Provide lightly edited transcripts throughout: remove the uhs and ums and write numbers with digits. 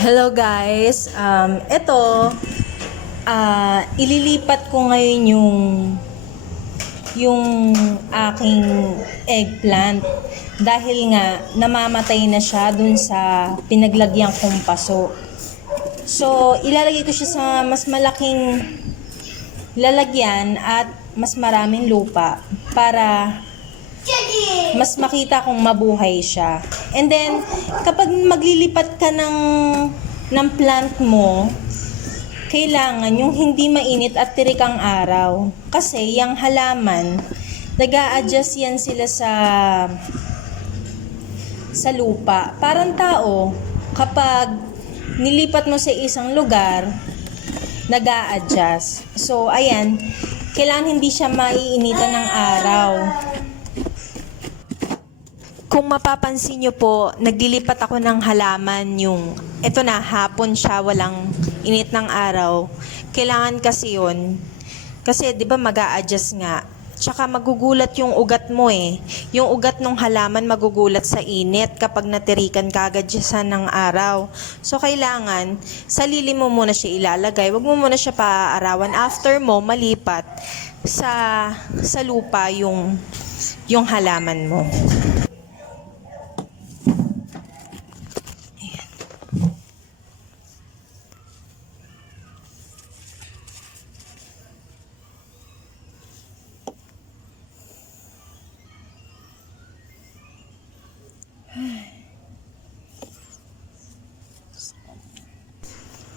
Hello guys, ililipat ko ngayon yung aking eggplant dahil nga namamatay na siya dun sa pinaglagyan kong paso. So, ilalagay ko siya sa mas malaking lalagyan at mas maraming lupa para mas makita kong mabuhay siya. And then, kapag maglilipat ka ng plant mo, kailangan yung hindi mainit at tirik ang araw. Kasi yung halaman, nag-a-adjust yan sila sa lupa. Parang tao, kapag nilipat mo sa isang lugar, nag-a-adjust. So, ayan, kailangan hindi siya maiinitan ng araw. Kung mapapansin nyo po, naglilipat ako ng halaman eto na, hapon siya, walang init ng araw. Kailangan kasi yun. Kasi, di ba, mag-a-adjust nga. Tsaka magugulat yung ugat mo eh. Yung ugat ng halaman magugulat sa init kapag natirikan kagad siya ng araw. So, kailangan, sa lilim mo muna siya ilalagay. Huwag mo muna siya paaarawan. After mo, malipat sa lupa yung halaman mo.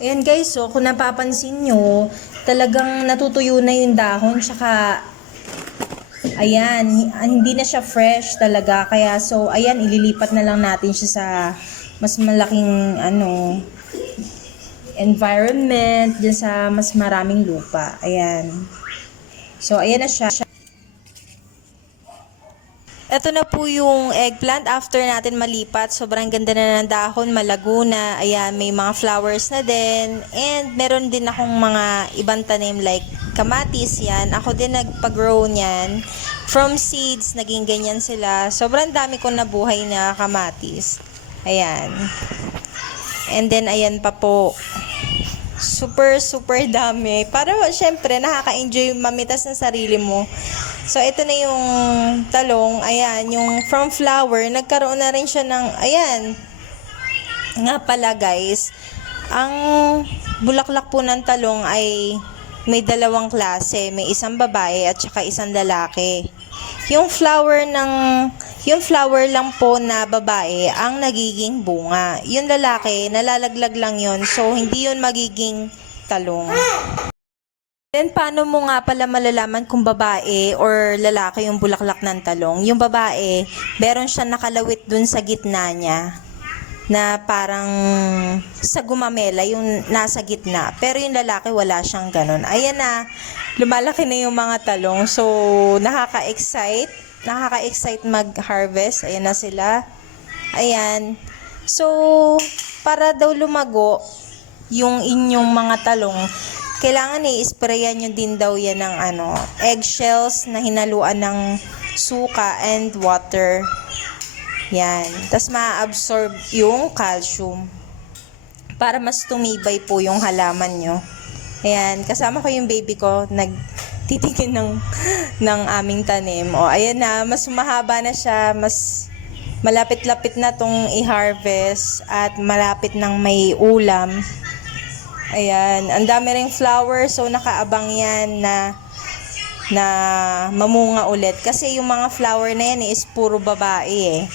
Ayan guys, so kung napapansin nyo, talagang natutuyo na yung dahon, tsaka ayan, hindi na siya fresh talaga. Kaya so, ayan, ililipat na lang natin siya sa mas malaking environment, dyan sa mas maraming lupa. Ayan. So, ayan na siya. Ito na po yung eggplant after natin malipat. Sobrang ganda na ng dahon, malago na. Ayan, may mga flowers na din. And meron din akong mga ibang tanim like kamatis yan. Ako din nagpa-grow niyan. From seeds, naging ganyan sila. Sobrang dami kong nabuhay na kamatis. Ayan. And then, ayan pa po. Super dami. Para syempre, nakaka-enjoy mamitas ng sarili mo. So, ito na yung talong. Ayan, yung from flower, nagkaroon na rin siya ng, ayan. Nga pala guys, ang bulaklak po ng talong ay may dalawang klase. May isang babae at saka isang lalaki. Yung flower lang po na babae ang nagiging bunga. Yung lalaki, nalalaglag lang yun. So, hindi yun magiging talong. Then, paano mo nga pala malalaman kung babae or lalaki yung bulaklak ng talong? Yung babae, meron siya nakalawit dun sa gitna niya na parang sa gumamela, yung nasa gitna. Pero yung lalaki, wala siyang ganun. Ayan na, lumalaki na yung mga talong. So, nakaka-excite mag-harvest. Ayan na sila. Ayan. So, para daw lumago yung inyong mga talong, kailangan i-sprayan nyo din daw yan ng eggshells na hinaluan ng suka and water. Yan. Tapos ma-absorb yung calcium para mas tumibay po yung halaman nyo. Ayan. Kasama ko yung baby ko, nagtitingin ng aming tanim. O, ayan na. Mas mahaba na siya. Mas malapit-lapit na tong i-harvest at malapit nang may ulam. Ayan, ang dami ring flowers, so nakaabang yan na mamunga ulit. Kasi yung mga flower na yan is puro babae eh.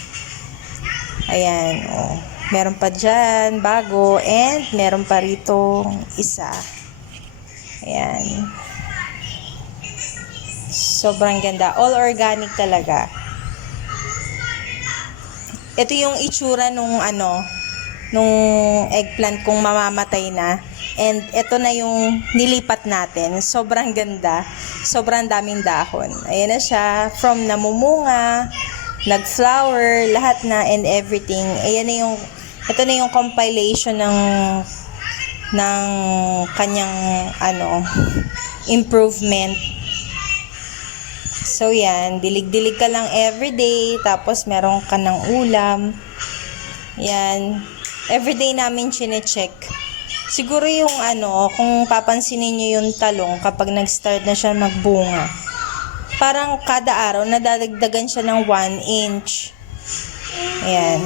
Ayan, oh. Meron pa dyan, bago, and meron pa rito isa. Ayan. Sobrang ganda. All organic talaga. Ito yung itsura nung eggplant kung mamamatay na. And ito na yung nilipat natin. Sobrang ganda. Sobrang daming dahon. Ayan na siya. From namumunga, nag-flower, lahat na and everything. Ito na yung compilation ng kanyang improvement. So yan, dilig-dilig ka lang everyday, tapos meron ka ng ulam. Yan. everyday namin chine-check. Siguro yung kung papansinin nyo yung talong kapag nag-start na siya magbunga, parang kada araw nadadagdagan siya ng 1 inch. Ayan.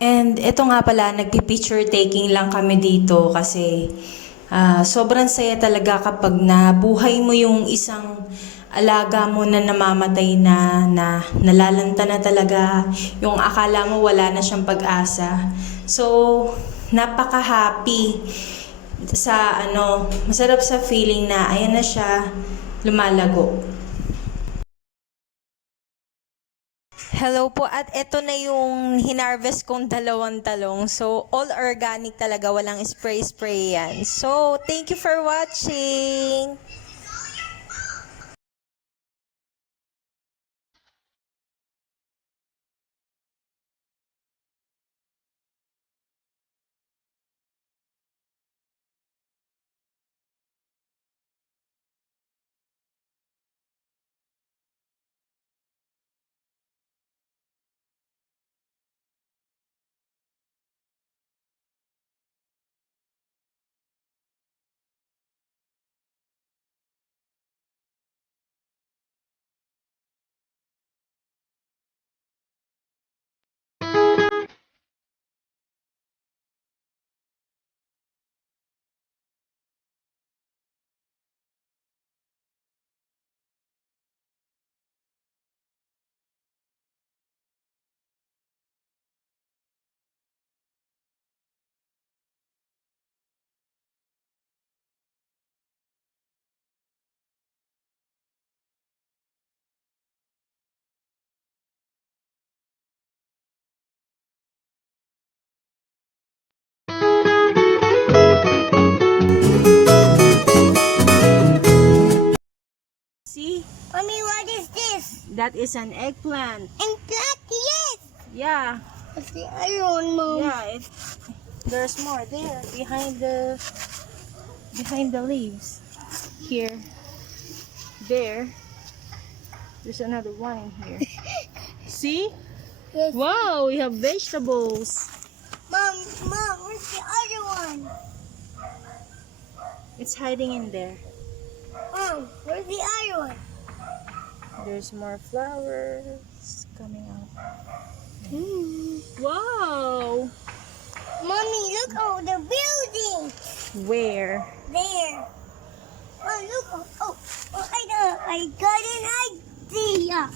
And ito nga pala, nagpi-picture taking lang kami dito kasi sobrang saya talaga kapag nabuhay mo yung isang alaga mo na namamatay na nalalanta na talaga, yung akala mo wala na siyang pag-asa. So, napaka-happy sa masarap sa feeling na ayan na siya, lumalago. Hello po, at ito na yung hinarvest kong 2 talong. So, all organic talaga, walang spray-spray yan. So, thank you for watching! See? Mommy, what is this? That is an eggplant. Eggplant, yes. Yeah. What's the other one, Mom? Yeah, there's more there behind the leaves. Here. There's another one in here. See? Yes. Wow, we have vegetables. Mom, where's the other one? It's hiding in there. Mom, where's the other one? There's more flowers coming out. Hmm. Wow! Mommy, look over the building. Where? There. Oh, look. Oh, I got an idea.